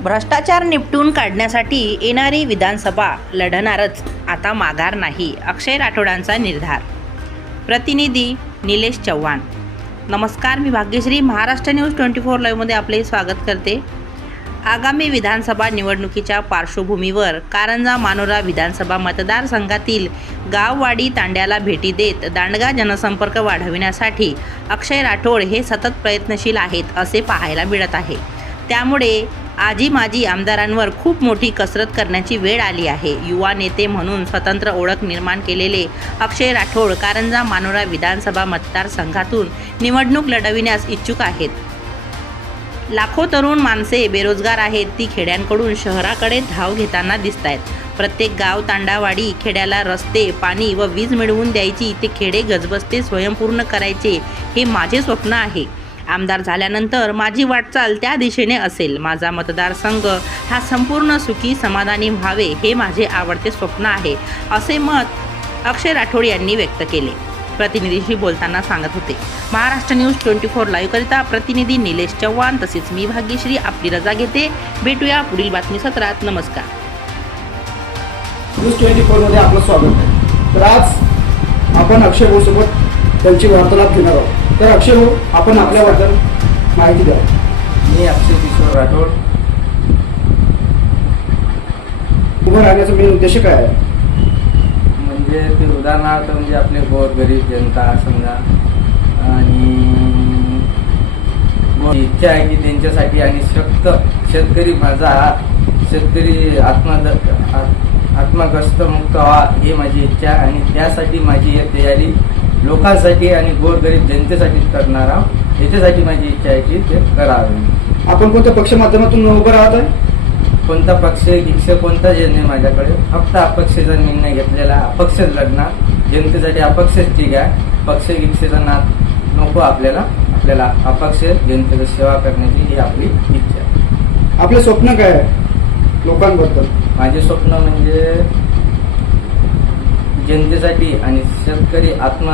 भ्रष्टाचार निपटून काढण्यासाठी येणारी विधानसभा लढणारच. आता माघार नाही अक्षय राठोडांचा निर्धार. प्रतिनिधी निलेश चव्हाण. नमस्कार मी Bhagyashree. Maharashtra news twenty four लाईव्हमध्ये आपले स्वागत करते. आगामी विधानसभा निवडणुकीच्या पार्श्वभूमीवर कारंजा मानोरा विधानसभा मतदारसंघातील गाववाडी तांड्याला भेटी देत दांडगा जनसंपर्क वाढविण्यासाठी अक्षय राठोड हे सतत प्रयत्नशील आहेत असे पाहायला मिळत आहे. त्यामुळे आजी माजी आमदारांवर खूप मोठी कसरत करण्याची वेळ आली आहे. युवा नेते म्हणून स्वतंत्र ओळख निर्माण केलेले अक्षय राठोड कारंजा मानोरा विधानसभा मतदारसंघातून निवडणूक लढविण्यास इच्छुक आहेत. लाखो तरुण माणसे बेरोजगार आहेत. ती खेड्यांकडून शहराकडे धाव घेताना दिसत आहेत प्रत्येक गाव तांडावाडी खेड्याला रस्ते पाणी व वीज मिळवून द्यायची ते खेडे गजबजते स्वयंपूर्ण करायचे हे माझे स्वप्न आहे. आमदार झाल्यानंतर माझी वाटचाल त्या दिशेने असेल. माझा मतदारसंघ हा संपूर्ण सुखी समाधानी व्हावे हे माझे आवडते स्वप्न आहे असे मत अक्षय राठोड यांनी व्यक्त केले. प्रतिनिधीशी बोलताना सांगत होते महाराष्ट्र न्यूज ट्वेंटी फोर लाईव्हकरिता प्रतिनिधी निलेश चव्हाण तसेच मी भाग्यश्री आपली रजा घेते. भेटूया पुढील बातमी सत्रात. नमस्कार. न्यूज ट्वेंटी फोरमध्ये आपलं स्वागत आहे. तर आज आपण अक्षय भाऊ त्यांची वार्तालाप घेणार आहोत. तर अक्षय भाऊ आपण आपल्याबद्दल माहिती द्या. मी अक्षय किशोर राठोड. उभं राहण्याचा मेन उद्देश काय आहे? म्हणजे ते उदाहरणार्थ म्हणजे आपले गोर गरीब जनता समजा आणि इच्छा आहे की त्यांच्यासाठी आणि शक्त शेतकरी माझा हा शेतकरी आत्मा आत्मग्रस्त मुक्त व्हा ही माझी इच्छा आहे आणि त्यासाठी माझी ही तयारी लोकांसाठी आणि गोरगरीब जनतेसाठी करणार आहोत याच्यासाठी माझी इच्छा आहे की ते करावे. आपण कोणत्या पक्ष माध्यमातून उभं राहत आहे? कोणता पक्ष गिक्ष कोणता जे नाही माझ्याकडे? फक्त अपक्षाचा निर्णय घेतलेला अपक्षच लढणार जनतेसाठी अपक्षच ठीक आहे. पक्ष गिक्षेचा नाद नको आपल्याला. आपल्याला अपक्ष जनतेची सेवा करण्याची ही आपली इच्छा आहे. आपले स्वप्न काय आहे? लोकांबद्दल. माझे स्वप्न म्हणजे जनतेसाठी आणि शेतकरी आत्मा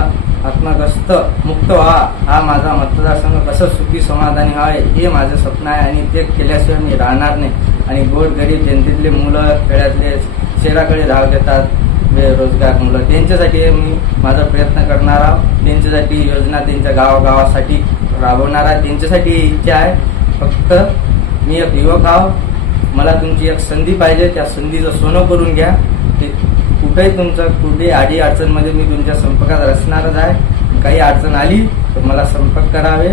आत्मग्रस्त मुक्त व्हा. हा माझा मतदारसंघ कसं सुखी समाधानी व्हावे हे माझं स्वप्न आहे आणि ते केल्याशिवाय मी राहणार नाही. आणि गोड गरीब जनतेतले मुलं खेड्यातले शहराकडे धाव घेतात बेरोजगार मुलं. त्यांच्यासाठी मी माझा प्रयत्न करणार आहोत त्यांच्यासाठी योजना त्यांच्या गावागावासाठी राबवणार आहे. त्यांच्यासाठी इच्छा आहे. फक्त मी एक युवक आहो. मला तुमची एक संधी पाहिजे. त्या संधीचं सोनं करून घ्या. ते कुठेही तुमचं कुठे आडी अडचणमध्ये मी तुमच्या संपर्कात असणारच आहे. काही अडचण आली तर मला संपर्क करावे.